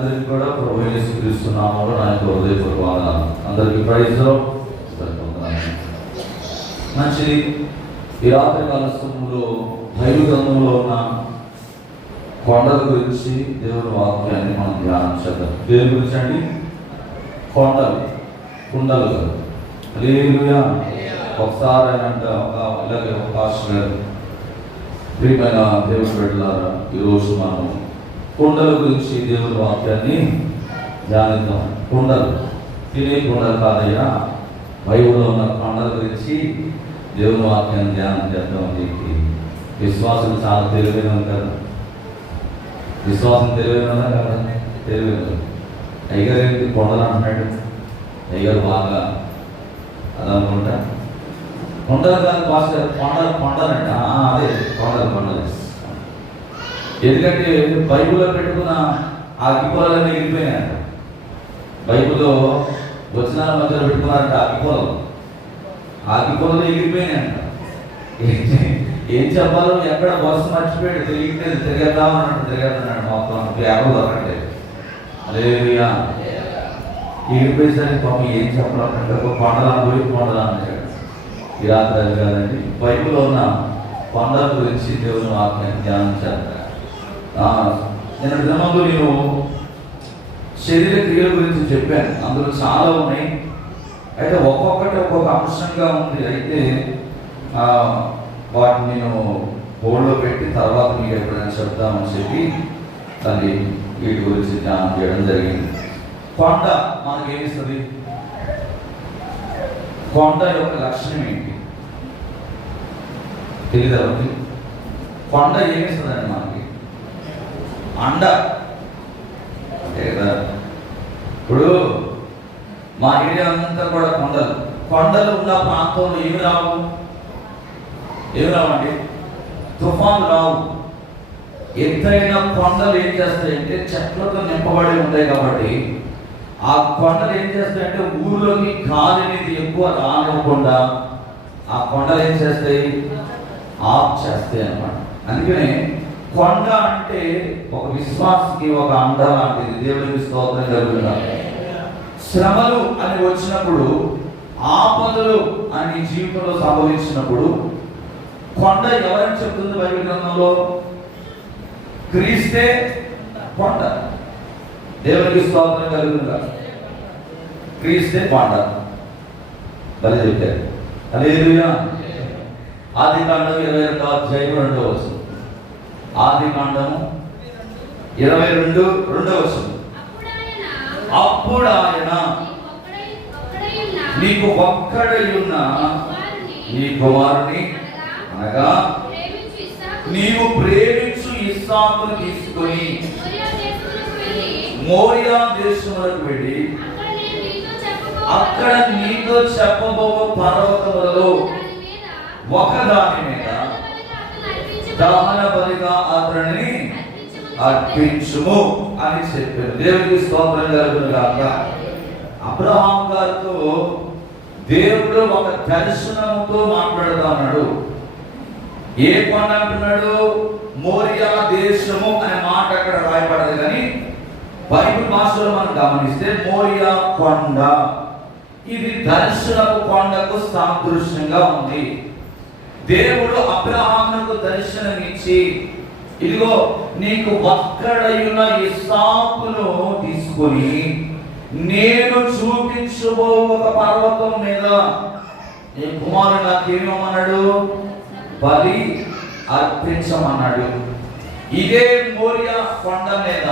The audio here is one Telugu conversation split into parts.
అందరికీ కూడా ప్రభు యేసుక్రీస్తు నామములో నా యొక్క హృదయపూర్వక వందనాలు. అందరికీ ప్రైజ్ లో మంచిది. ఈ రాత్రి కాల సమయంలో బైబిల్ గ్రంథంలో ఉన్న కొండల గురించి దేవుని వాక్యాన్ని మనం ధ్యానం చేద్దాం. దేని గురించి అండి? కొండలు, కుండలు. హల్లెలూయా. ఒకసారి అంటే ఇలాగే ఒక పాస్టర్ గారు, ప్రియమైన దేవుని బిడ్డలారా, ఈరోజు మనం కుండల గురించి దేవుని వాక్యాన్ని ధ్యానిద్దాం. కుండలు తినే కుండలు కాదయ్యా, బైబిల్లో ఉన్న కొండల గురించి దేవుని వాక్యాన్ని ధ్యానం చేద్దాం అని చెప్పి విశ్వాసం చాలా తెలివైన ఉంటారు. విశ్వాసం తెలివైన కదా, తెలివైన అయ్యగారు ఏంటి కొండలు అంటున్నాడు? అయ్యగారు బాగా అది అనుకుంటా కొండలు కాదు భాష, కొండలంట. అదే కొండలు. ఎందుకంటే బైబిల్లో పెట్టుకున్న ఆ అగ్గిపొలన్నీ ఎగిరిపోయినాయంట. బైబిల్లో వచనాల మధ్యలో పెట్టుకున్నారంట అగ్గిపొలలు. ఆ అగ్గిపొలలు ఎగిరిపోయినాయంట. ఏం చెప్పాలో ఎక్కడ బస్సు మర్చిపోయాడు, తిరిగేద్దామన్నాడు మొత్తం ఎవరు దొరకట్లేదు. హల్లెలూయా. ఎగిరిపోయేసరికి పాపం ఏం చెప్పాలంటే కొండలు అన్నాడు. ఈ రాత్రి అది కాదండి, బైబిల్లో ఉన్న కొండల గురించి దేవుని వాక్యాన్ని ధ్యానం చేస్తాను. నేను దినమంలో నేను శరీర క్రియల గురించి చెప్పాను. అందులో చాలా ఉన్నాయి. అయితే ఒక్కొక్కటి ఒక్కొక్క అంశంగా ఉంది. అయితే వాటిని నేను బోర్డులో పెట్టి తర్వాత మీకు ఎప్పుడైనా చెప్తామని చెప్పి తల్లి వీటి గురించి ధ్యానం చేయడం జరిగింది. కొండ మనకి ఏమిస్తుంది? కొండ యొక్క లక్షణం ఏంటి తెలియదా? కొండ ఏమిస్తుందండి మనకి? అండ అంతే కదా. ఇప్పుడు మా ఏరియా అంతా కూడా కొండలు ఉన్న ప్రాంతంలో ఏమి రావండి? తుఫాను రావు. ఎత్తైన కొండలు ఏం చేస్తాయంటే చెట్లతో నింపబడి ఉంటాయి కాబట్టి ఆ కొండలు ఏం చేస్తాయంటే ఊరిలోకి గాలిని ఎక్కువ రానివ్వకుండా ఆ కొండలు ఏం చేస్తాయి? ఆఫ్ చేస్తాయి అన్నమాట. అందుకనే కొండ అంటే ఒక విశ్వాసకి ఒక అండ లాంటిది. దేవుడికి స్తోత్రం కలుగుతుంది. శ్రమలు అని వచ్చినప్పుడు, ఆపదలు అని జీవితంలో సంభవించినప్పుడు కొండ ఎవరని చెప్తుంది బైబిల్ గ్రంథంలో? క్రీస్తే కొండ. దేవుడికి స్తోత్రం కలుగుతుంది. క్రీస్తే కొండ బలి చెప్పారు. హల్లెలూయా. ఆదికాండం 22వ అధ్యాయం 2వ వచనం. ఆదికాండము 22:2 వచనం. అప్పుడు ఆయన నీకు ఒక్కడై ఉన్న నీ కుమారుని అనగా నీవు ప్రేమించు ఇస్సాకును తీసుకొని మోరియా దేశములకు వెళ్ళి అక్కడ నీతో చెప్పబో పర్వతములలో ఒకదాని మీద దహన బలిగా అతనిని అర్పించుము అని చెప్పారు. దేవుడికి స్తోత్రం కలుగును గాక. అబ్రహాం గారితో దేవుడు ఒక దర్శనముతో మాట్లాడుతా ఉన్నాడు. ఏ కొండ అంటున్నాడు? మోరియా దేశము అనే మాట అక్కడ రాయబడదు, కానీ బైబిల్ భాషలో మనం గమనిస్తే మోరియా కొండ, ఇది దర్శనపు కొండకు సాదృశ్యంగా ఉంది. దేవుడు అబ్రహాముకు దర్శనమిచ్చి, ఇదిగో నీకు ఒక్కడైన ఇస్సాకును తీసుకొని నేను చూపించబో ఒక పర్వతం మీద నీ కుమారుడు నాకేమన్నాడు? బలి అర్పించమన్నాడు. ఇదే మోరియా కొండ మీద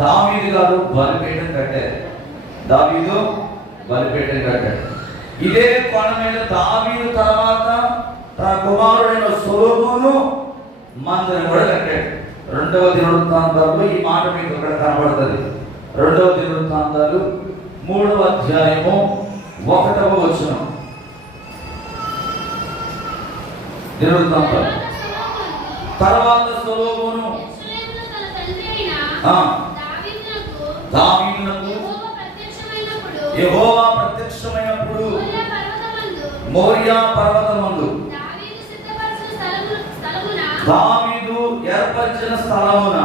దావీదు గారు బలిపీఠం కట్టారు. ఇదే కొండ మీద దావీదు తర్వాత తన కుమారుడైన సొలొమోను మందిరం కూడా కట్టాడు. 2వ దినవృత్తాంతాల్లో ఈ మాట మీకు అక్కడ కనబడుతుంది. 2వ దినవృత్తాంతాలు 3వ అధ్యాయము 1వ వచనం. దినవృత్తాంతాలు తర్వాత సొలొమోను దావీదునకు యెహోవా ప్రత్యక్షమైనప్పుడు మోరియా పర్వతమందు దావీదు ఏర్పరిచిన స్థలమున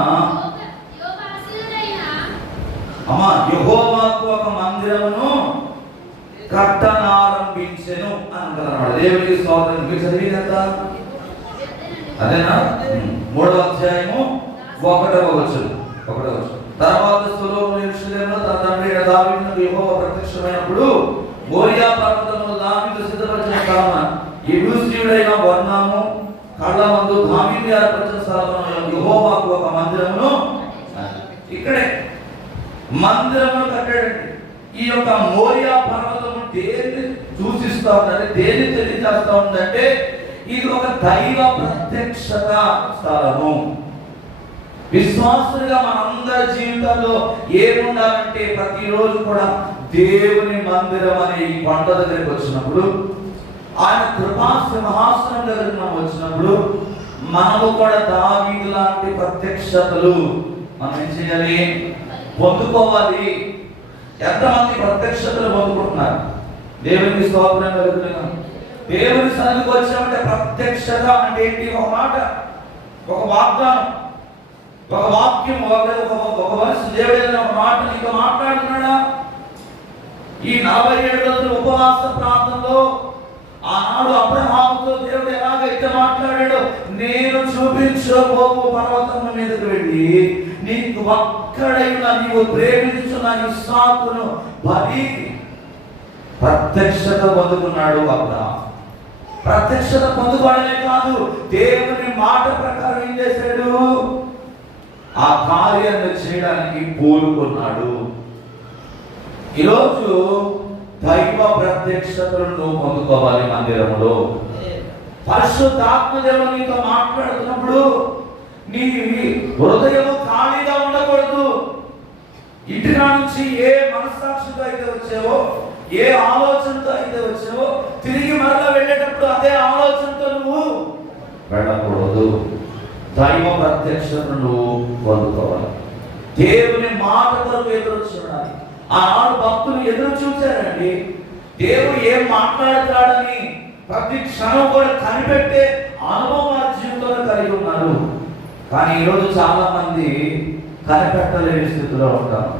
అమ్మా యెహోవాకు ఒక మందిరమును కట్టనారంభించెను అంటున్నాడు. దేవునికి స్తోత్రం. మీరు చదివినంత అదేనా? 3వ అధ్యాయము 1వ వచనం. తర్వాత సొలొమోను యెరూషలేములో తన తండ్రి దావీదునకు యెహోవా ప్రత్యక్షమైనప్పుడు మోరియా పర్వతములో దావీదు సిద్ధపరిచిన కావున యెబూసీయుడైన ఒర్నాను కళ్ళమందు దావీదు ఏర్పరిచిన స్థలములో యెహోవాకు ఒక మందిరమును, ఇక్కడే మందిరమును కట్టాడండి. ఈ యొక్క మోరియా పర్వతము దేన్ని సూచిస్తా ఉందంటే, దేన్ని తెలియజేస్తా ఉందంటే ఇది ఒక దైవ ప్రత్యక్షత స్థలము. విశ్వాసులుగా మనందరి జీవితాల్లో ఏముండాలంటే ప్రతిరోజు కూడా దేవుని మందిరం అనే ఈ కొండ దగ్గరికి వచ్చినప్పుడు, ఆయన కృపా సింహాసనం దగ్గరికి మనం వచ్చినప్పుడు మనము కూడా దావీదు లాంటి ప్రత్యక్షతలు మనం ఏం చేయాలి? పొందుకోవాలి. ఎంతమంది ప్రత్యక్షతలు పొందుకుంటున్నారు? దేవునికి స్తోత్రం కలుగుతున్నాం. దేవుని సన్నిధికి వచ్చామంటే ప్రత్యక్షత అంటే ఏంటి? ఒక మాట, ఒక వాగ్దానం, ఒక వాక్యం, ఒక మనిషి దేవుడు ఏదైనా ఒక మాట నీతో మాట్లాడుతున్నాడా? ఈ 47 రోజుల ఉపవాస ప్రాంతంలో ఆనాడు అబ్రహాముతో దేవుడు ఎలాగైతే మాట్లాడాడో, నేను చూపించబోవు పర్వతం మీదకి వెళ్ళి నీకు ఒక్కడైనా నీవు ప్రేమించున్న ఇస్సాకును బలి ప్రత్యక్షత పొందుకున్నాడు. అబ్రహాము ప్రత్యక్షత పొందుకోవడమే కాదు, దేవుని మాట ప్రకారం ఏం చేశాడు? ఆ కార్యాన్ని చేయడానికి పూనుకున్నాడు. ఈరోజు దైవ ప్రత్యక్షతను నువ్వు పొందుకోవాలి. మందిరంలో పరిశుద్ధాత్మ దేవుడు నీతో మాట్లాడుతున్నప్పుడు నీ హృదయము ఖాళీగా ఉండకూడదు. ఇంటినా నుంచి ఏ మనస్సాక్షితో అయితే వచ్చావో, ఏ ఆలోచనతో అయితే వచ్చావో, తిరిగి మరలా వెళ్ళేటప్పుడు అదే ఆలోచనతో నువ్వు వెళ్ళకూడదు. దైవ ప్రత్యక్షతను నువ్వు పొందుకోవాలి. దేవుని మాట కొరకు ఎదురు చూడాలి. ఆనాడు భక్తులు ఎదురు చూశారండి. దేవుడు ఏం మాట్లాడతాడని ప్రతి క్షణం కూడా కనిపెట్టే అనుభవం మన జీవితంలో కలిగి ఉన్నారు. కానీ ఈరోజు చాలా మంది కనిపెట్టలేని స్థితిలో ఉంటారు.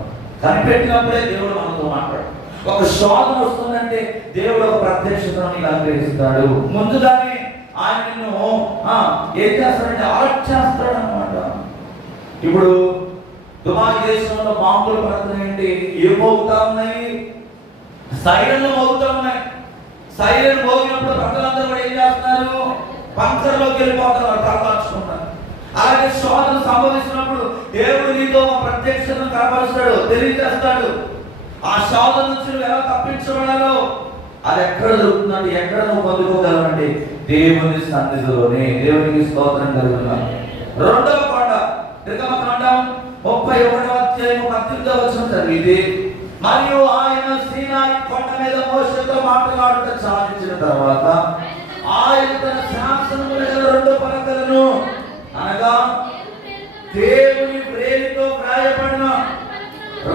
కనిపెట్టినప్పుడే దేవుడు మనతో మాట్లాడు. ఒక శోధన వస్తుందంటే దేవుడు ఒక ప్రత్యక్షతను నీకు అనుగ్రహిస్తాడు. ముందుగానే ఆయన నిన్ను ఏం చేస్తాడంటే అలర్ట్ చేస్తాడు అన్నమాట. ఇప్పుడు దుబాయ్ దేశంలో బాంబులు పడుతున్నాయండి. ఏం మోగుతా ఉన్నాయి? సైరన్లు మోగుతా ఉన్నాయి. సైరన్ మోగినప్పుడు ప్రజలందరూ కూడా ఏం చేస్తున్నారు? పంకర్లోకి వెళ్ళిపోతున్నారు, తలదాచుకుంటారు. అలాగే శోధన సంభవిస్తున్నప్పుడు దేవుడు నీతో ఒక ప్రత్యక్షతను కనపరుస్తాడు, తెలియజేస్తాడు. ఆ శోధన నుంచి నువ్వు ఎలా తప్పించబడాలో అది ఎక్కడ దొరుకుతుందంటే, ఎక్కడ నువ్వు పొందుకోగలవండి? దేవుని సన్నిధిలోనే. దేవునికి స్తోత్రం కలుగుతున్నాను. 2వ కొండ నిర్గమకాండం 31వ అధ్యాయం 18వ వచనం చదివితే, మరియు ఆయన సీనాయి కొండ మీద మోషేతో మాట్లాడుట సాధించిన తర్వాత ఆయన తన శాసనముల 2 పలకలను, అనగా దేవుని ప్రేమతో వ్రాయబడిన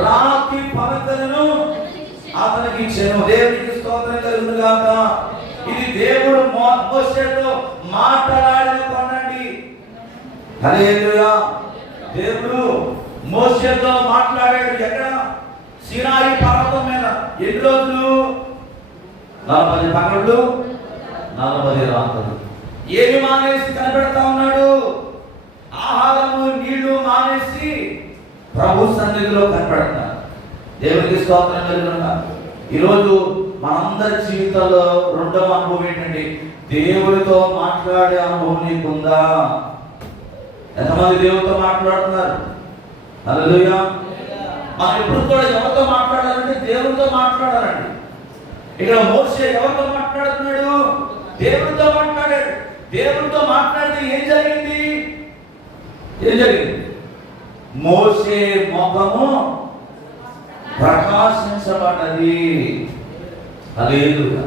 రాతి పలకలను అతనికి ఇచ్చాను. దేవునికి స్తోత్రం కలుగును గాక. ఇది దేవుడు మోషేతో మాట్లాడిన కొండండి. హల్లెలూయా. దేవుడు మోషేతో మాట్లాడాడు. ఎక్కడ? సీనాయి పర్వతం మీద. ఎన్ని రోజులు? 40 పగళ్ళు, 40 రాత్రులు. ఏమి మానేసి కనిపెడతా ఉన్నాడు? ఆహారము నీళ్లు మానేసి ప్రభు సన్నిధిలో కనపడుతున్నారు. దేవునికి స్తోత్రం కలుగును. ఈరోజు మనందరి జీవితంలో 2వ అనుభవం ఏంటంటే, దేవుడితో మాట్లాడే అనుభవం నీకుందా? ఎంతమంది దేవుడితో మాట్లాడుతున్నారు? హల్లెలూయా. మనం ఎప్పుడు కూడా ఎవరితో మాట్లాడాలంటే దేవుడితో మాట్లాడాలండి. ఇక్కడ మోషే ఎవరితో మాట్లాడుతున్నాడు? దేవుడితో మాట్లాడాడు. దేవుడితో మాట్లాడితే ఏం జరిగింది? మోషే ముఖము ప్రకాశించబడ్డది. హల్లెలూయా.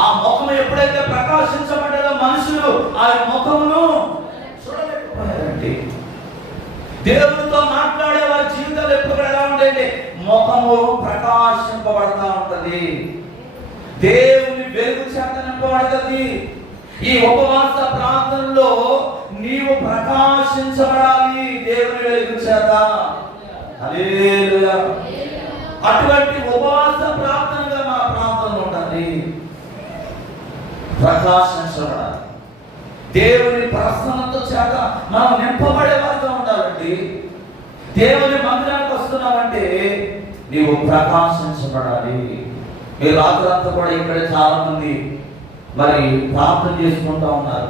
ఆ ముఖం ఎప్పుడైతే ప్రకాశించబడ్డదో మనుషులు ఆ ముఖమును చూడలేకపోయారండి. దేవుడితో మాట్లాడే వారి జీవితాలు ఎప్పుడు ఎలా ఉంటాయంటే ముఖము ప్రకాశింపబడతా ఉంటది. దేవుని వెలుగు చేత నింపబడుతుంది. ఈ ఉపవాస ప్రాంతంలో నీవు ప్రకాశించబడాలి దేవుని వెలుగు చేత. హల్లెలూయా. అటువంటి ఉపవాస ప్రార్థనగా మన ప్రాంతంలో ఉండాలి, ప్రకాశించబడాలి. దేవుని ప్రసన్నత చేత మనం నింపబడే వారిగా ఉండాలండి. దేవుని మందిరానికి వస్తున్నామంటే నీవు ప్రకాశించబడాలి. మీరు రాత్రంతా కూడా ఇక్కడ చాలా మంది మరి ప్రార్థన చేసుకుంటూ ఉన్నారు,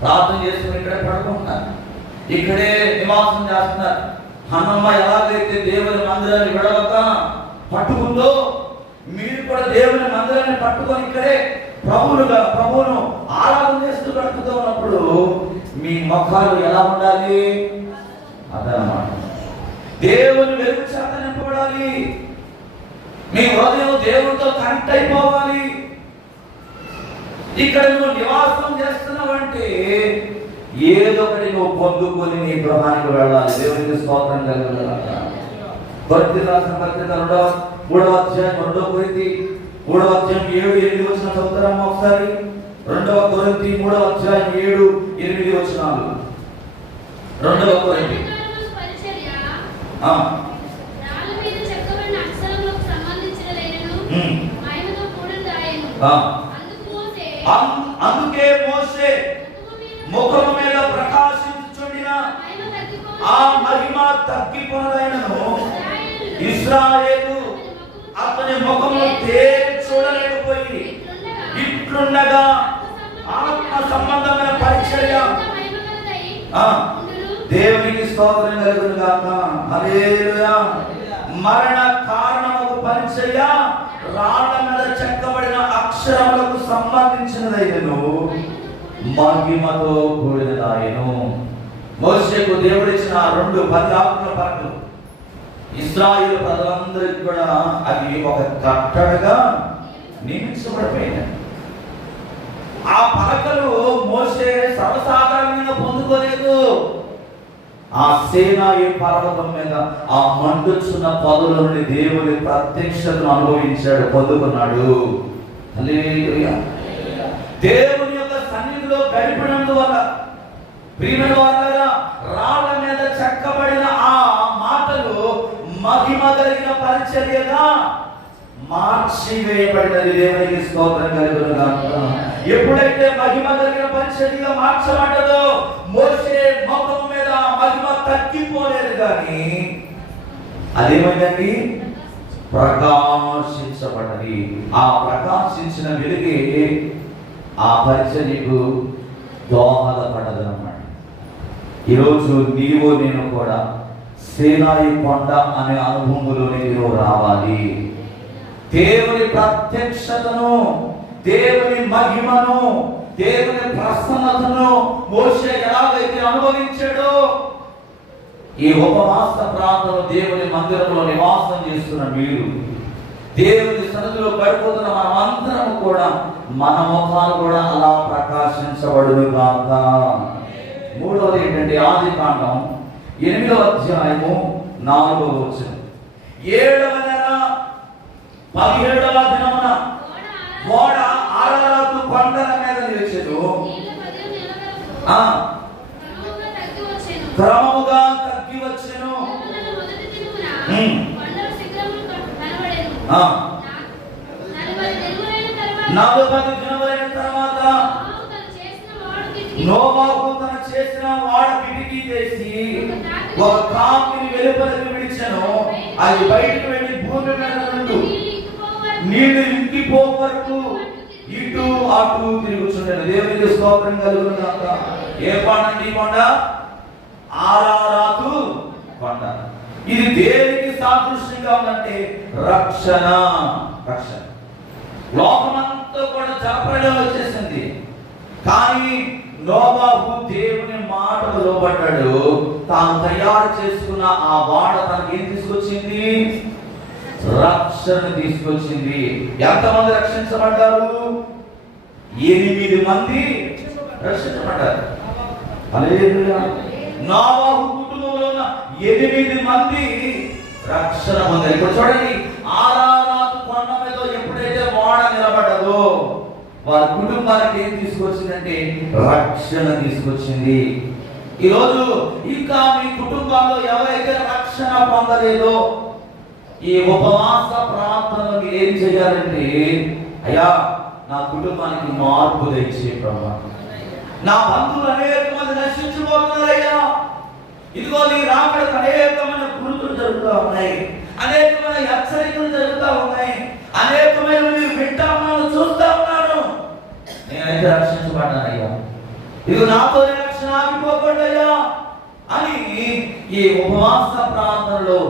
ప్రార్థన చేసుకుని ఇక్కడే పడుకుంటున్నారు, ఇక్కడే నివాసం చేస్తున్నారు. అన్నమ్మ ఎలాగైతే దేవుని మందిరాన్ని విడవక పట్టుకుందో మీరు కూడా దేవుని మందిరాన్ని పట్టుకొని ఇక్కడే ప్రభువును ఆరాధన చేస్తూ గడుపుతూ ఉన్నప్పుడు మీ ముఖాలు ఎలా ఉండాలి? అదనమాట, దేవుని వెలుగు చేత నింపబడాలి. మీ హృదయం దేవునితో కనెక్ట్ అయిపోవాలి. ఇక్కడ నువ్వు నివాసం చేస్తున్నావంటే ఏదో ఒకటి నువ్వు పొందుకొని నీ గృహానికి వెళ్ళాలి. దేవునికి స్తోత్రం కలుగునుగాక. కొరింథీ రాసిన పత్రిక 3వ అధ్యాయం 2వ కొరింథీ 3వ అధ్యాయం 7-8 వచనం చదువుతారమ్మా ఒకసారి. 2వ కొరింథీ 3వ అధ్యాయం 7-8 వచనాలు. 2వ కొరింథీ అందుకే మోషే ముఖము మీద ప్రకాశించుచుండిన ఆ మహిమ తగ్గిపోనదైనను ఇశ్రాయేలు అతని ముఖము తేరి చూడలేకపోయి ఇట్లుండగా ఆత్మ సంబంధమైన పరిచర్య దేవునికి స్తోత్రం కలుగునుగాక. హల్లెలూయా. మరణ కారణముకు పరిచర్య రాళ్ల మీద చెక్కబడిన అక్షరములకు సంబంధించినదైనను మహిమతో కూడినదాయను. మోషేకు దేవుడిచ్చిన 2 10 పలకలు ఇశ్రాయేలు ప్రజలందరికీ కూడా అవి ఒక కట్టడగా నియమించబడిపోయినాయి. ఆ పలకలు మోషే సర్వసాధారణంగా పొందుకోలేదు. ఆ సీనాయి పర్వతం మీద ఆ మండుచున్న పొదల నుండి దేవుని ప్రత్యక్షతను అనుభవించాడు, పొందుకున్నాడు. హల్లెలూయా. దేవుని యొక్క సన్నిధిలో గడిపినందువల్ల ప్రియమైన వారలారా, రాళ్ళ మీద చెక్కబడిన ఆ మాటలు మహిమ కలిగిన పరిచర్యగా మార్చివేయబడినది. దేవునికి స్తోత్రం కలుగునుగాక. ఎప్పుడైతే మహిమ కలిగిన పరిచర్యగా మార్చబడ్డదో మోషే ముఖం మీద మహిమ తగ్గిపోలేదు, కానీ అదేమైందండి? ప్రకాశించబడ్డది. ఆ ప్రకాశించిన వెలుగే ఆ పరిచర్యకు దోహదపడదన్నమాట. ఈరోజు నీవు నేను కూడా సీనాయి కొండ అనే అనుభవంలోనికి నువ్వు రావాలి. దేవుని ప్రత్యక్షతను, దేవుని మహిమను, దేవుని ప్రసన్నతను మోషే ఎలాగైతే అనుభవించాడో, ఈ ఉపవాస ప్రాంతంలో దేవుని మందిరంలో నివాసం చేస్తున్న మీరు, దేవుని సన్నిధిలో పడిపోతున్న మనమందరం కూడా మన ముఖాలు కూడా అలా ప్రకాశించబడును గాక. 3వది ఏంటంటే ఆదికాండం 8వ అధ్యాయము 4వ వచనం. 7వ నెల 17వ దినమున ఓడ అరారాతు కొండల మీద నిలిచెను, క్రమముగా తగ్గి వచ్చెను. 40 దినములైన తర్వాత నోవాహు తన చేసిన వాడ కిటికీ చేసి ఒక కాకిని వెలుపలికి విడిచెను. అది బయటకు వెళ్ళి భూమి మీద నుండి నీళ్లు ఇంకిపోవు వరకు ఇటు అటు తిరుగుచుండెను. దేవునికి స్తోత్రం కలుగునుగాక. ఏ కొండ? ఈ కొండ ఆరారాతు కొండ. ఇది దేనికి సాదృశ్యంగా ఉందంటే రక్షణ. రక్షణ. లోకమంతా కూడా జలప్రళయం వచ్చేసింది, కానీ నోవాహు దేవుని మాటకు లోబడ్డాడు. తాను తయారు చేసుకున్న ఆ వాడ తనకి ఏం తీసుకొచ్చింది? రక్షణ తీసుకొచ్చింది. ఎంతమంది రక్షించబడ్డారు? 8 మంది రక్షించబడ్డారు. హల్లెలూయా. నోవాహు కుటుంబంలో ఉన్న 8 మంది రక్షణ పొందారు. ఇప్పుడు చూడండి, ఆరారాతు కొండ మీద ఎప్పుడైతే వాడ నిలబడ్డదో వారి కుటుంబానికి ఏం తీసుకొచ్చిందంటే రక్షణ తీసుకొచ్చింది. ఈరోజు ఇంకా మీ కుటుంబాల్లో ఎవరైతే రక్షణ పొందలేదో ఈ ఉపవాస ప్రార్థనలు మీరు ఏం చేయాలంటే, అయ్యా నా కుటుంబానికి మార్పు తెచ్చే ప్రభా, నా బంధువులు అనేక మంది నశించిపోతున్నారయ్యా, ఇదిగో నీ రాకడకు అనేకమైన గుర్తులు జరుగుతూ ఉన్నాయి, అనేకమైన హెచ్చరికలు జరుగుతూ ఉన్నాయి, అనేకమైన మీరు వింటా ఉన్నాను, చూస్తా ఉన్నాను, నేనైతే రక్షించబడ్డానయ్యా, ఇది నాతో రక్షణ ఆగిపోకూడదయ్యా అని ఈ ఉపవాస ప్రార్థనలో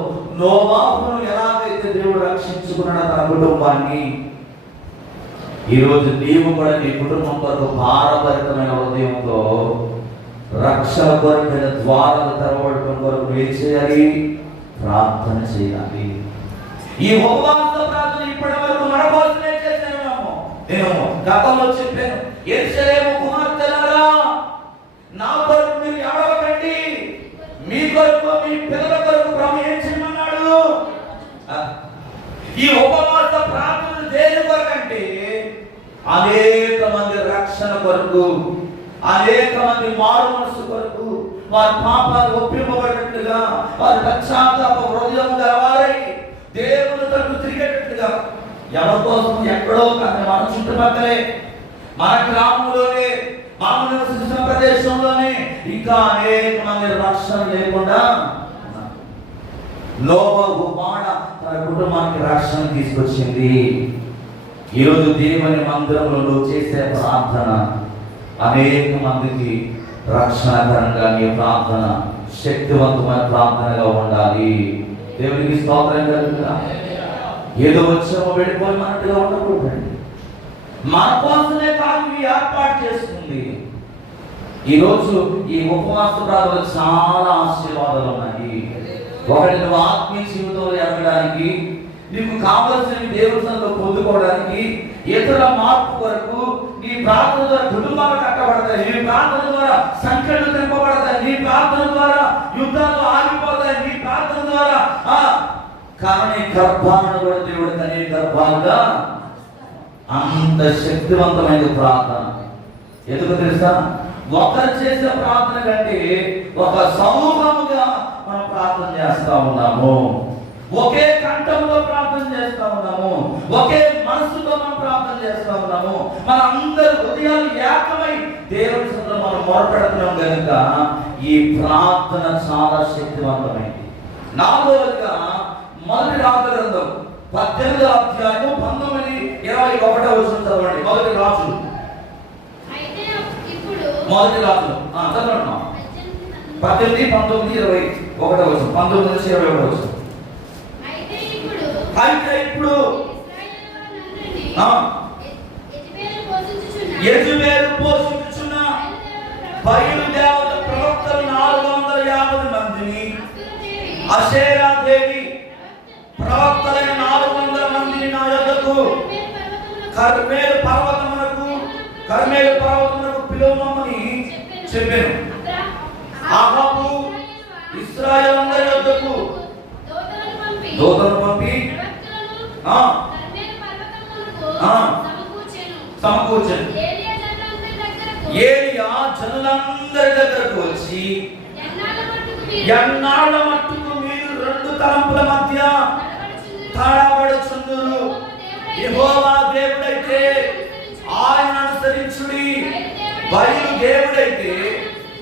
నోవాహును ఎలాగైతే దేవుడు రక్షించుకున్నాడో తన కుటుంబాన్ని, ఈరోజు నీవు కూడా నీ కుటుంబం కొరకు భారభరితమైన హృదయంతో రక్షణ కొరకైన ద్వారాలు తెరవడం కొరకు ఏం చేయాలి? ప్రార్థన చేయాలి. ఈ ఉపవాస ప్రార్థన ఇప్పటి వరకు మన కోసమే చేశాము. నేను గతంలో చెప్పాను, యెరూషలేము కుమార్తెలారా, నా కొరకు మీరు ఏడవకండి, మీ కొరకు మీ పిల్లల కొరకు ప్రభు ఏం చేయమన్నాడు? ఈ ఉపవాస ప్రార్థన దేని కొరకంటే అనేక మంది రక్షణ కొరకు, అనేక మంది మారు మనసు కొరకు, వారి పాపాలు ఒప్పింపబడినట్లుగా, వారి పశ్చాత్తాప హృదయం గలవారై దేవుని తరపు తిరిగేటట్లుగా, ఎవరి కోసం ఎక్కడో కానీ మన చుట్టుపక్కలే, మన గ్రామంలోనే, మనం నివసించిన ప్రదేశంలోనే ఇంకా అనేక మంది రక్షణ లేకుండా నోవహు మాట తన కుటుంబానికి రక్షణ తీసుకొచ్చింది. ఈరోజు దేవుని మందిరంలో చేసే ప్రార్థన అనేక మందికి రక్షణకరంగా, నీ ప్రార్థన శక్తివంతమైన ప్రార్థనగా ఉండాలి. దేవునికి స్తోత్రం కలుగుతా. ఏదో వచ్చామో వెళ్ళిపోయినట్టుగా ఉండకూడదండి. మన కోసమే కాదు ఈ ఏర్పాటు చేస్తుంది. ఈరోజు ఈ ఉపవాస ప్రార్థనలో చాలా ఆశీర్వాదాలు ఉన్నాయి. ఒకటి, నువ్వు ఆత్మీయ జీవితంలో ఎదగడానికి, నీకు కావలసిన దేవుని సన్నిధిలో పొందుకోవడానికి, ఇతర మార్పు కొరకు, నీ ప్రార్థన ద్వారా కుటుంబాలు కట్టబడతాయి, నీ ప్రార్థన ద్వారా సంఖ్యలు తెంపబడతాయి, నీ ప్రార్థన ద్వారా యుద్ధాలు ఆగిపోతాయి, నీ ప్రార్థన ద్వారా కానీ గర్భాలను కూడా దేవుడు కనే గర్భాలుగా అంత శక్తివంతమైన ప్రార్థన. ఎందుకు తెలుసా? ఒకరు చేసే ప్రార్థన కంటే ఒక సమూహముగా మనం ప్రార్థన చేస్తా ఉన్నాము, ఒకే కంఠంలో ప్రార్థన చేస్తా ఉన్నాము, ఒకే మనసుతో మనం ప్రార్థన చేస్తా ఉన్నాము, మన అందరి హృదయాలు ఏకమై దేవుని సన్నిధిలో మనం మొరపెడుతున్నాం కనుక ఈ ప్రార్థన చాలా శక్తివంతమైంది. నాలుగవదిగా మొదటి రాజుల గ్రంథం 18వ అధ్యాయం 19-21 వచనం చదవండి. మొదటి రాజులు చదవండి. 18, 19, 21 వచనం, 19-21 వచనం. అయితే ఇప్పుడు యెజబెలు పోషించుచున్న బయలు దేవత ప్రవక్తలు 450 మందిని, అషేరా దేవి ప్రవక్తలైన 400 మందిని నా యొద్దకు కర్మేలు పర్వతమునకు పిలువమని చెప్పాను. అహాబు ఇశ్రాయేలు యొద్దకు దూతలను పంపి సమకూర్చెను. ఏలియా జనులందరి దగ్గరకు వచ్చి, ఎన్నాళ్ళ మట్టుకు మీరు 2 తలంపుల మధ్య తడబడుచుందురు? యెహోవా దేవుడైతే ఆయన అనుసరించుడి, బయలు దేవుడైతే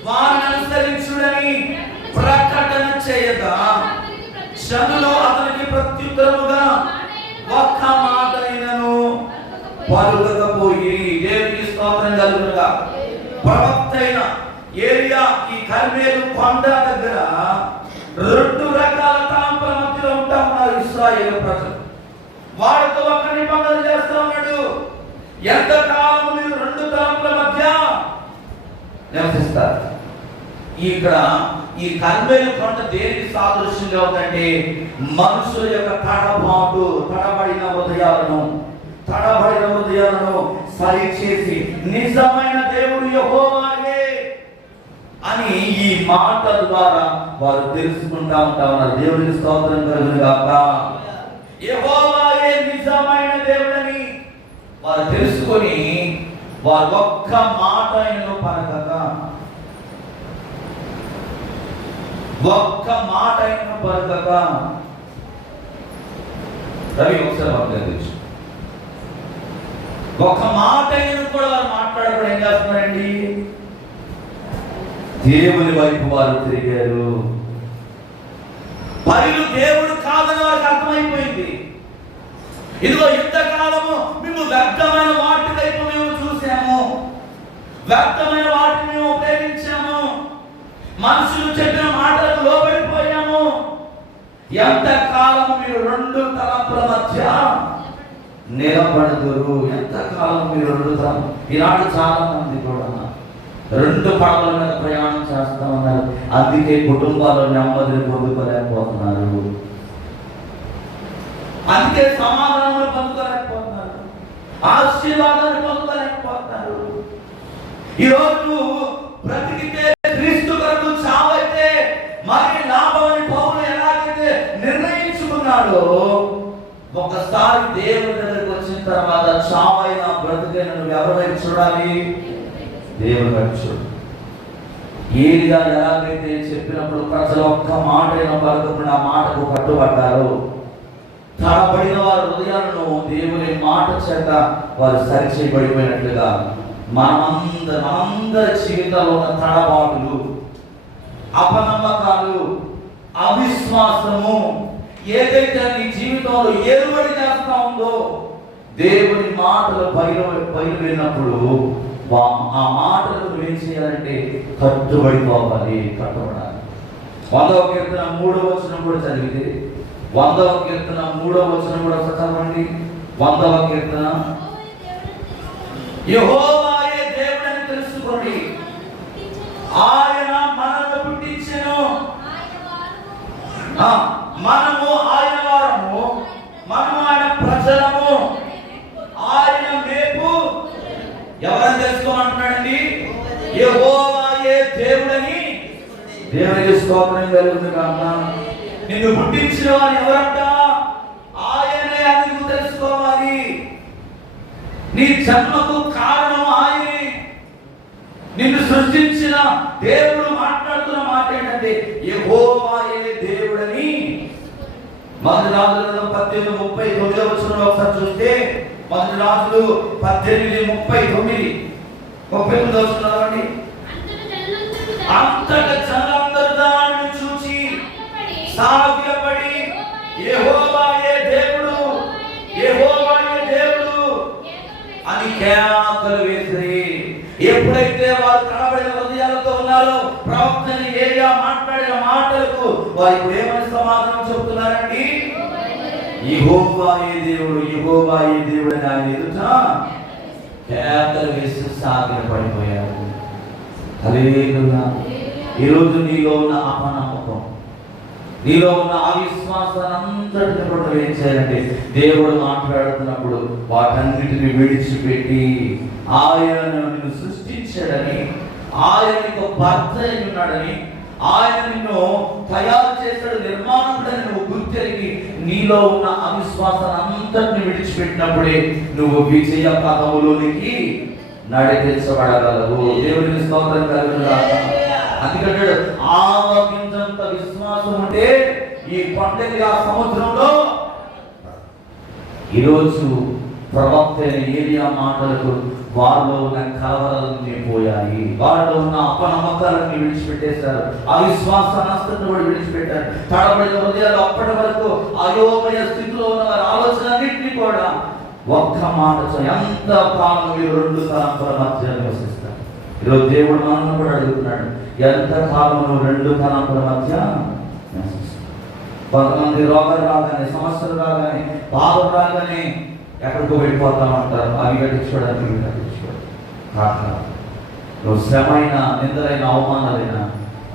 వారిని అనుసరించుడని ప్రకటన చేయగా, జనులు అతనికి ప్రత్యుత్తరముగా ఒక్క మాటైనను పలుకకపోయి. దేవునికి స్తోత్రం కలుగునుగా. ప్రవక్త అయిన ఏలియా ఈ కర్మేలు కొండ దగ్గర 2 రకాల తలంపుల మధ్యలో ఉంటా ఉన్నారు ఇశ్రాయేలు ప్రజలు. వాడితో ఒక నిబంధన చేస్తా ఉన్నాడు, ఎంతకాలం మీరు 2 తలంపుల మధ్య నివసిస్తారు. ఇక్కడ ఈ కర్మేలు కొండ దేనికి సాదృశ్యంగా ఉందంటే, మనుషుల యొక్క తడబడిన హృదయాలను సరిచేసి నిజమైన దేవుడు యెహోవాయే అని ఈ మాట ద్వారా వారు తెలుసుకుంటా ఉంటా ఉన్నారు. దేవునికి స్తోత్రం కలుగును గాక. యెహోవాయే నిజమైన దేవుడని వారు తెలుసుకొని వారు ఒక్క మాట ఆయనను పలకక ఒక్క మాట అయినా పలకక. రవి ఒకసారి వాక్యం ఒక్క మాట అయినా కూడా వారు మాట్లాడకుండా ఏం చేస్తున్నారండి? దేవుని వైపు వారు తిరిగారు. పైలు దేవుడు కాదని వారికి అర్థమైపోయింది. ఇదిగో ఇంతకాలము మేము వ్యర్థమైన వాటి వైపు మేము చూసాము, వ్యర్థమైన వాటిని మేము ఉపయోగించాము, మనుషులు చెప్పిన మాటలకు లోబడిపోయాము. ఎంతకాలము మీరు రెండు తలంపుల మధ్య నిలబడదురు? ఎంతకాలం మీరు రెండు తలం? ఈనాడు చాలా మంది కూడా రెండు పడవల మీద ప్రయాణం చేస్తా ఉన్నారు. అందుకే కుటుంబాల్లో నెమ్మదిని పొందుకోలేకపోతున్నారు, అందుకే సమాధానాలు పొందుకోలేకపోతున్నారు, ఆశీర్వాదాన్ని పొందుకోలేకపోతున్నారు. ఈరోజు బ్రతికితే క్రీస్తు కొరకు, చావైతే మరి లాభమని పౌలు ఎలాగైతే నిర్ణయించుకున్నాడో, ఒకసారి దేవుని దగ్గరికి వచ్చిన తర్వాత చావైనా బ్రతికైనా నువ్వు ఎవరి వైపు చూడాలి? దేవుని వైపు చూడు. ఏలియా ఎలాగైతే చెప్పినప్పుడు ప్రజలు ఒక్క మాట అయినా పలకకుండా ఆ మాటకు కట్టుబడ్డారు. తడబడిన వారి హృదయాలను దేవుని మాట చేత వారు సరిచేయబడిపోయినట్లుగా మనందరి జీవితంలో ఉన్న తడబాటులు, అపనమ్మకాలు, అవిశ్వాసము ఏదైతే నీ జీవితంలో ఏలుబడి చేస్తా ఉందో, దేవుని మాటలు బయలువెళ్ళినప్పుడు ఆ మాటలకు నువ్వేం చేయాలంటే కట్టుబడిపోవాలి, కట్టుబడాలి. 100వ కీర్తన 3వ వచనం కూడా చదివితే, 100వ కీర్తన 3వ వచనం కూడా చదవండి. 100వ కీర్తన, యెహోవాయే దేవుడని తెలుసుకోండి, ఆయన మనల్ని పుట్టించెను, మనము ఆయన వారము, మనము ఆయన ప్రజలము, ఆయన మేపు. ఎవరని తెలుసుకోమంటున్నాడండి? యెహోవాయే దేవుడని. దేవునికి స్తోత్రం కలుగును గాక. నిన్ను పుట్టించిన వారు ఎవరంట? ఆయనే అని నువ్వు తెలుసుకోవాలి. నీ జన్మకు కారణం ఆయనే. నిన్ను సృష్టించిన దేవుడు మాట్లాడుతున్న మాట ఏంటంటే యెహోవాయే దేవుడని. మొదటి రాజుల 18:39 వచనంలో ఒకసారి చూస్తే, మొదటి రాజులు 18:39 వచనండి. అంతట జనులందరూ దానిని చూచి సాగిలపడి యెహోవాయే దేవుడు, యెహోవాయే దేవుడు అని కేకలు వేసిరి. ఎప్పుడైతే వారు కనబడిన హృదయాలతో ఉన్నారో, ప్రవక్త ఏలియా మాట్లాడిన మాటలకు వారు ఇప్పుడు ఏమని సమాధానం చెబుతున్నారండి? యెహోవాయే దేవుడు, యెహోవాయే దేవుడు అని ఆయన ఎదుట కేకలు వేసి సాగిలపడిపోయారు. హల్లెలూయా. ఈరోజు నీలో ఉన్న అపనమ్మకం, నీలో ఉన్న అవిశ్వాసాన్నంతటిని కూడా ఏం చేయాలంటే, దేవుడు మాట్లాడుతున్నప్పుడు వాటన్నిటిని విడిచిపెట్టి, ఆయన నిన్ను సృష్టించాడని, ఆయన నీకు భర్త అయి ఉన్నాడని, ఆయన నిన్ను తయారు చేశాడు, నిర్మాణకుడని నువ్వు గుర్తెరిగి నీలో ఉన్న అవిశ్వాసాన్నంతటిని విడిచిపెట్టినప్పుడే నువ్వు విజయ పదములోనికి నడిపించబడగలవు. దేవునికి స్తోత్రం కలుగును గాక. అందుకంటే ఆవగింజంత విశ్వాసం ఉంటే ఈ కొండకి ఆ సముద్రంలో. ఈరోజు ప్రవక్త ఏలియా మాటలకు వారిలో ఉన్న కలవరాలన్నీ పోయాయి, వారిలో ఉన్న అపనమ్మకాలన్నీ విడిచిపెట్టేశారు, అవిశ్వాసాన్ని కూడా విడిచిపెట్టారు. తడబడిన హృదయాలు అప్పటి వరకు అయోమయ స్థితిలో ఉన్న వారి ఆలోచనన్నింటినీ కూడా ఒక్క మాట ఎంత కాలం మీరు రెండు తలంపుల మధ్య నివసిస్తారు. ఈరోజు దేవుడు మనల్ని కూడా అడుగుతున్నాడు, ఎంత కాలం నువ్వు రెండు తలంపుల మధ్య నివసిస్తావు? కొంతమంది రోగాలు రాగానే, సమస్యలు రాగానే, బాధలు రాగానే ఎక్కడికో వెళ్ళిపోతామంటారు. అవి కట్టించుకోవడానికి ఇవి కట్టించుకోవడం కాక, నువ్వు శ్రమైన, నిందలైన, అవమానాలైనా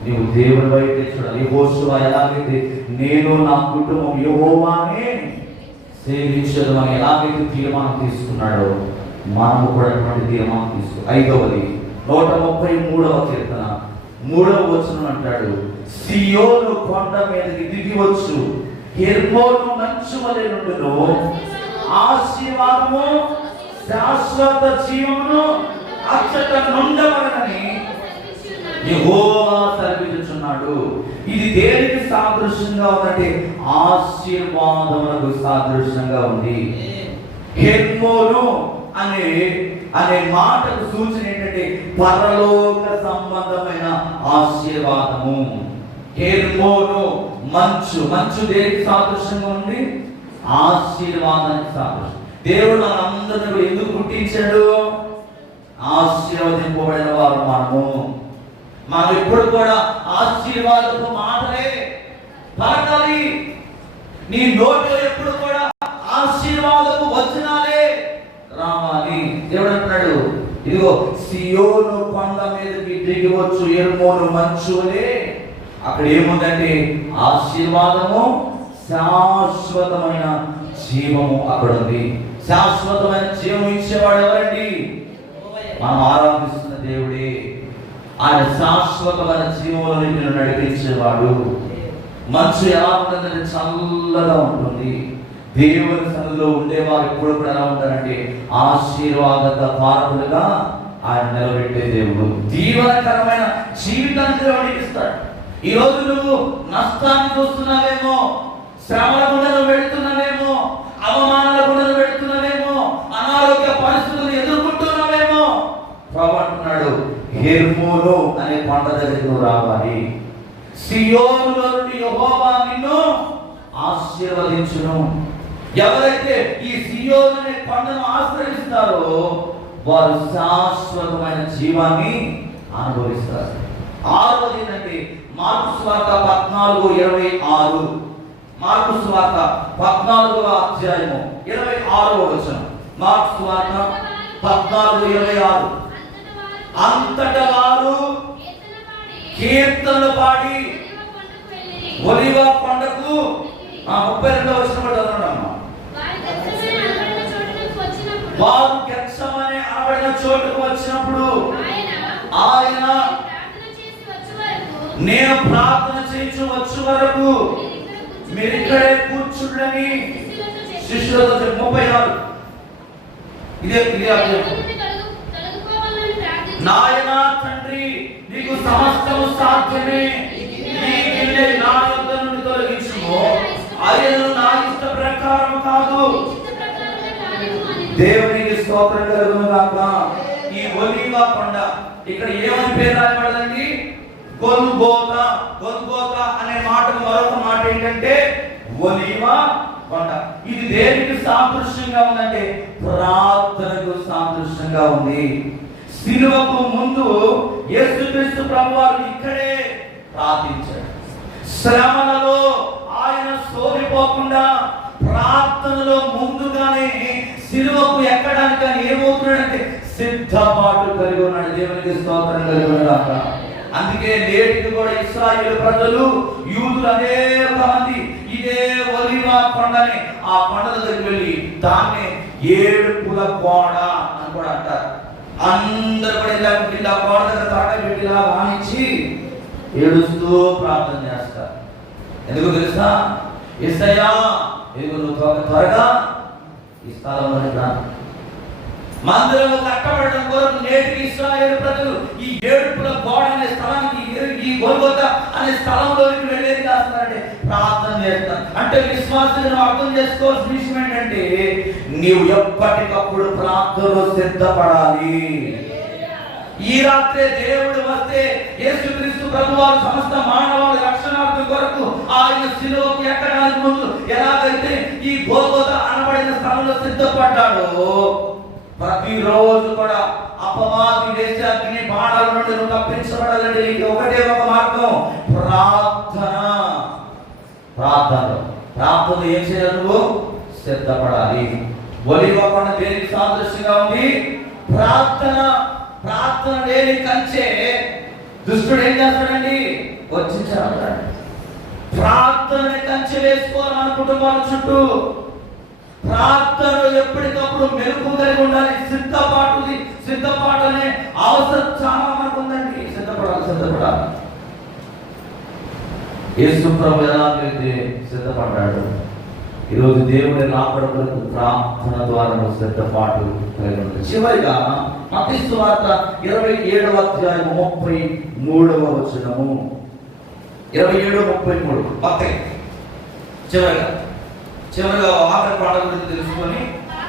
నీవు దేవుని వైపు చూడాలి. యెహోషువ ఎలాగైతే నేను నా కుటుంబం యెహోవానే సేవించదు అని ఎలాగైతే తీర్మానం తీసుకున్నాడో, మనము కూడా అటువంటి తీర్మానం తీసుకో. 5వది 133వ కీర్తన 3వ వచనం అంటాడు, సియోను కొండ మీదకి దిగివచ్చు, హెర్మోను మంచు వలె నుండును, ఆశీర్వాదము శాశ్వత జీవమును అచ్చట నుండవలనని యెహోవా సెలవిచ్చుచున్నాడు. ఉన్నాడు. ఇది దేనికి సాదృశ్యంగా ఉందంటే ఆశీర్వాదములకు సాదృశ్యంగా ఉంది. హెర్మోను అనే మాటకు సూచన ఏంటంటే పరలోక సంబంధమైన ఆశీర్వాదము. హెర్మోను మంచు దేనికి సాదృశ్యంగా ఉంది? ఆశీర్వాదానికి సాదృశ్యం. దేవుడు మనందరిని ఎందుకు పుట్టించాడు? ఆశీర్వదింపబడిన వారు మనం ఎప్పుడు కూడా ఆశీర్వాదపు మాటలే పలకాలి. నీ నోటిలో ఎప్పుడు కూడా ఆశీర్వాదపు వచనాలే రావాలి. దేవుడు అంటున్నాడు, ఇదిగో సియోను కొండ మీదకి దిగవచ్చు హెర్మోను మంచు అనే. అక్కడ ఏముందంటే ఆశీర్వాదము, శాశ్వతమైన జీవము అక్కడ ఉంది. శాశ్వతమైన జీవం ఇచ్చేవాడు ఎవరండి? మనం ఆరాధిస్తున్న దేవుడే. ఆయన శాశ్వతమైన జీవంలో నిన్ను నడిపించేవాడు. మంచు ఎలా ఉంటుందంటే చల్లగా ఉంటుంది. దేవుని సన్నిధిలో ఉండేవారు ఎప్పుడు కూడా ఎలా ఉంటారంటే ఆశీర్వాద పాత్రలుగా ఆయన నిలబెట్టే దేవుడు. దీవనకరమైన జీవితాన్ని నిర్వహిస్తాడు. ఈ రోజు నువ్వు నష్టాన్ని చూస్తున్నావేమో, శ్రమల గుండెను వెళుతున్నావేమో, అవమానాల గుండెను వెళుతున్నావేమో, అనారోగ్య పరిస్థితులను ఎదుర్కొంటున్నావేమో, ప్రభు అంటున్నాడు హెర్మోను అనే కొండ దగ్గరికి నువ్వు రావాలి. సియోనులో నుండి యెహోవా నిన్ను ఆశీర్వదించును. ఎవరైతే ఈ సియోను అనే కొండను ఆశ్రయిస్తారో వారు శాశ్వతమైన జీవాన్ని అనుభవిస్తారు. ఆరోది ఏంటంటే మార్కు సువార్త 14:26. మార్కు సువార్త 14వ అధ్యాయము 26వ వచనం. మార్కు సువార్త 14:26. అంతటా వారు కీర్తనలు పాడి ఒలివ కొండకు 32వ వచనం చదవండి. వారు గెత్సెమనే అనబడిన చోటుకు వచ్చినప్పుడు ఆయన నేను ప్రార్థన చేయించు వచ్చు వరకు మీరు ఇక్కడే కూర్చుండని శిష్యులతో 36. ఇదే నాయన తండ్రి నీకు సమస్తము సాధ్యమే, నా యొద్ద నుండి తొలగించుము, ఆయనను నా ఇష్ట ప్రకారం కాదు. దేవునికి స్తోత్రం కలుగును గాక. ఈ ఒలీవ కొండ ఇక్కడ ఏమని పేరు రాయబడిందండి? గొల్గోతా అనే మాటకు మరొక మాట ఏంటంటే ఒలీవ కొండ. ఇది దేనికి సాదృశ్యంగా ఉందంటే ప్రార్థనకు సాదృశ్యంగా ఉంది. సిలువకు ముందు యేసుక్రీస్తు ప్రభువారు ఇక్కడే ప్రార్థించాడు. శ్రమలలో ఆయన సోలిపోకుండా ప్రార్థనలో ముందుగానే సిలువకు ఎక్కడానికి ఆయన ఏమవుతున్నాడంటే సిద్ధపాటు కలిగి ఉన్నాడు. దేవునికి స్తోత్రం కలుగును గాక. అందుకే నేటికి కూడా ఇశ్రాయేలు ప్రజలు, యూదులు అనేక మంది ఇదే ఒలీవ కొండని ఆ కొండ దగ్గరికి వెళ్ళి దాన్ని ఏడుపుల కోడ అని కూడా అంటారు. అందరు కూడా ఇలా కోడ దగ్గర తాట పెట్టి ఇలా వాయించి ఏడుస్తూ ప్రార్థన చేస్తారు. ఎందుకు తెలుసా? యేసయ్యా నువ్వు త్వరగా ఈ స్థలంలోకి రా. మందిరము కట్టబడడం కొరకు నేటికి ఇశ్రాయేలు ప్రజలు ఈ ఏడుపుల గోడ అనే స్థలానికి, ఈ గొల్గోతా అనే స్థలంలోకి వెళ్ళేది చేస్తారంటే ప్రార్థన చేస్తారు. అంటే విశ్వాసం అర్థం చేసుకోవాల్సిన విషయం ఏంటంటే నీవు ఎప్పటికప్పుడు ప్రార్థనలో సిద్ధపడాలి. ఈ రాత్రే దేవుడు వస్తే యేసుక్రీస్తు ప్రభువారు సమస్త మానవాళి రక్షణార్థం కొరకు ఆయన శిలువకు ఎక్కడానికి ముందు ఎలాగైతే ఈ గొల్గోతా అనబడిన స్థలంలో సిద్ధపడ్డాడో ప్రతిరోజు కూడా అపవాది దేశాగ్ని బాణాల నుండి నువ్వు తప్పించబడాలంటే నీకు ఒకటే ఒక మార్గం, ప్రార్థన ఏం చేయాలి? నువ్వు సిద్ధపడాలి. ఒలీవ కొండ దేనికి సాదృశ్యంగా ఉంది? ప్రార్థన లేని కంచే దుష్టుడు ఏం చేస్తాడండి? వచ్చించాడు. ప్రార్థన కంచె వేసుకోవాలి మన కుటుంబాల చుట్టూ. ప్రార్థనలో ఎప్పటికప్పుడు మెరుపు కలిగి ఉండాలి. సిద్ధపాటు అనే అవసరం చాలా మనకు ఉందండి. సిద్ధపడాలి. యేసు ప్రభు ఎలాగైతే సిద్ధపడ్డాడు, ఈరోజు దేవుని రాకడ కొరకు ప్రార్థన ద్వారా సిద్ధపాటు కలిగి ఉండాలి. చివరిగా మత్తయి సువార్త 27వ అధ్యాయం 33వ వచనము. 27:33 పక్కకి చివరిగా ఆఖరి పాట గురించి తెలుసుకొని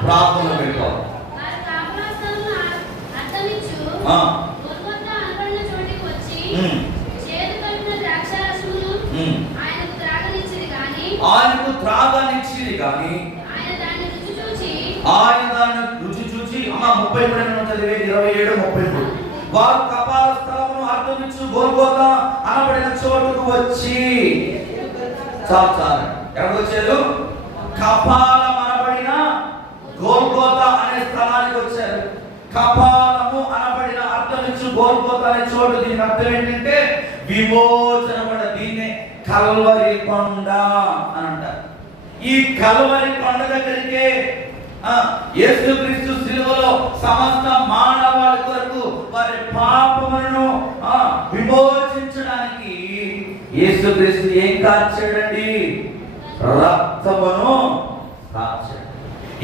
ప్రార్థనలో పెట్టుకోవాలి. ఆయనకు త్రాగనిచ్చిది కానీ ఆయన దాన్ని రుచి చూచి 33 చదివే 27:33 వారు కపాల స్థలమును అర్థమిచ్చు గొల్గొతా అనబడిన చోటుకు వచ్చి చాలు ఎక్కడికి వచ్చారు? కపాలం అనబడిన గొల్గొతా అనే స్థలానికి వచ్చారు. కపాలము అనబడిన అర్థమిచ్చు గొల్గొతా అనే చోటు, దీని అర్థం ఏంటంటే విమోచన పడ, దీన్నే కల్వరి కొండ అని అంటారు. ఈ కల్వరి కొండ దగ్గరికే యేసుక్రీస్తు శిలువలో సమస్త మానవాళి కొరకు వారి పాపములను విమోచించడానికి యేసుక్రీస్తు ఏం కార్చాడండి? రక్తమును కార్చాడు.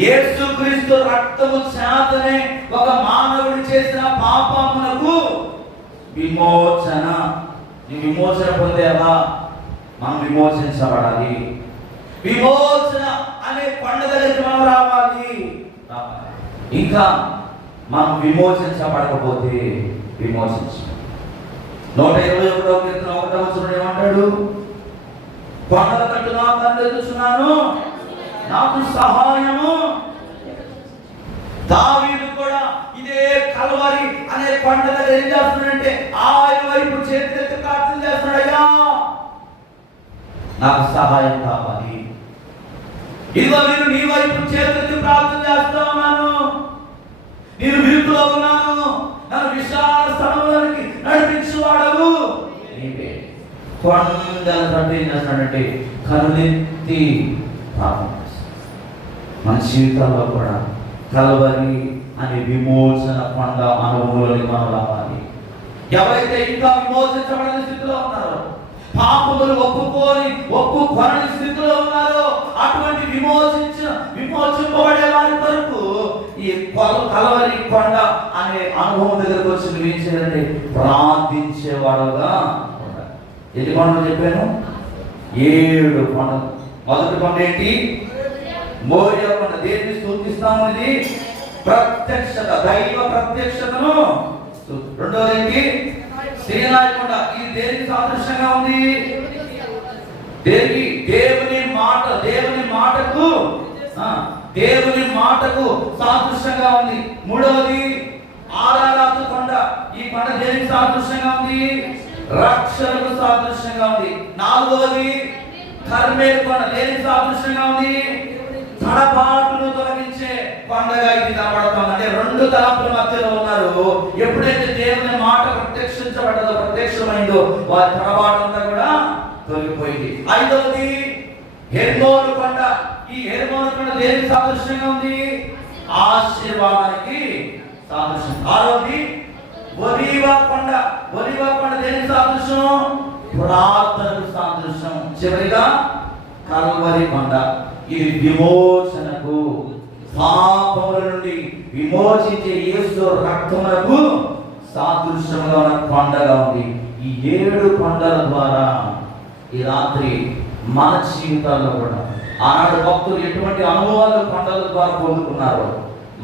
యేసుక్రీస్తు రక్తము చేతనే ఒక మానవుడు చేసిన పాపములకు విమోచన. విమోచన పొందేవా? మనం విమోచించబడాలి. విమోచన అనే పండుగలకు మనం రావాలి. ఇంకా మనం విమోచించబడకపోతే విమోచించ 121వ కీర్తన 1వ వచనం ఏమంటాడు? కొండల తట్టు నా తండ్రి ఎదుగుచున్నాను, నాకు సహాయము. దావీదు కూడా ఇదే కల్వరి అనే కొండ దగ్గర ఏం చేస్తున్నాడంటే ఆయన వైపు చేతులెత్తి ప్రార్థన చేస్తున్నాడు, అయ్యా నాకు సహాయం కావాలి. ఇదిగో నేను నీ వైపు చేతులెత్తి ప్రార్థన చేస్తా ఉన్నాను, నేను విరుకులో ఉన్నాను, నన్ను విశాల స్థలంలోనికి నడిపించువాడవు నీవే. కొండల తట్టు ఏం చేస్తున్నాడంటే కనులెత్తి ప్రార్థన చేస్తాడు. మన జీవితంలో కూడా కల్వరి అనే విమోచన కొండ అనుభవంలోకి మనం రావాలి. ఎవరైతే ఇంకా విమోచించబడని స్థితిలో ఉన్నారో, పాపములు ఒప్పుకోని స్థితిలో ఉన్నారో, అటువంటి విమోచింపబడే వారి కొరకు ఈ కల్వరి కొండ అనే అనుభవం దగ్గరకు వచ్చి నువ్వు ఏం చేయాలంటే ప్రార్థించేవాడుగా ఉండాలి. ఎన్ని కొండలు చెప్పాను? 7 కొండలు. మొదటి కొండ ఏంటి? మోరియా కొండ. దేన్ని స్తుతిస్తాము? ఇది ప్రత్యక్షత, దైవ ప్రత్యక్షతను. రెండోది ఏంటి? సీనాయి కొండ. ఇది దేనికి సాదృశ్యంగా ఉంది? దేవుని మాటకు సాదృశ్యంగా ఉంది. మూడవది ఆరాధన కొండ. ఈ కొండ దేనికి సాదృశ్యంగా ఉంది? రక్షణకు సాదృశ్యంగా ఉంది. నాలుగవది కర్మేలు కొండ. దేనికి సాదృశ్యంగా ఉంది? తడబాటును తొలగించే కొండగా ఇది కనబడుతుంది. అంటే 2 తలంపుల మధ్యలో ఉన్నారు. ఎప్పుడైతే దేవుని మాట ప్రత్యక్షమైందో వారి తడబాటు అంతా కూడా తొలగిపోయింది. ఐదవది హెర్మోను కొండ. ఈ హెర్మోను కొండ దేనికి సాదృశ్యంగా ఉంది? ఆశీర్వాదానికి సాదృశ్యం. ఆరవది ఒలీవా కొండ. ఒలీవా కొండ దేనికి సాదృశ్యం? ప్రార్థనకు సాదృశ్యం. చివరిగా కల్వరి కొండ. ఇది విమోచనకు, పాపముల నుండి విమోచించే యేసు రక్తమునకు సాదృశ్యంగా ఉన్న కొండగా ఉంది. ఈ 7 కొండల ద్వారా ఈ రాత్రి మన జీవితాల్లో కూడా ఆనాడు భక్తులు ఎటువంటి అనుభవాలు కొండల ద్వారా పొందుకున్నారో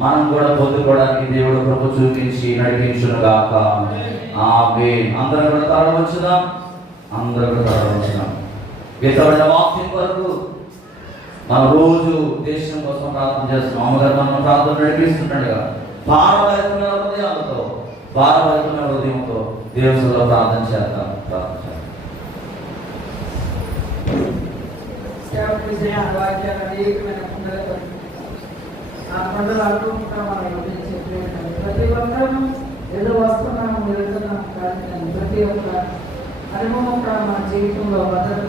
మనం కూడా పొందుకోవడానికి దేవుడు కృప చూపించి నడిపించునుగాక. ఆమేన్. అందరం కూడా తరలివచ్చుదాం. విత్తబడిన వాక్యం కొరకు మనం రోజు దేశం కోసం ప్రార్థన చేస్తున్నాం. అమ్మగారు మనం ప్రార్థన నడిపిస్తున్నాడుగా. భారమైన హృదయంతో దేవునిలో ప్రార్థన చేద్దాం. ప్రతి ఒక్కరూ ఏదో వస్తున్నాము, వెళ్తున్నాము, ప్రతి ఒక్క అనుభవం కూడా మన జీవితంలో భద్రత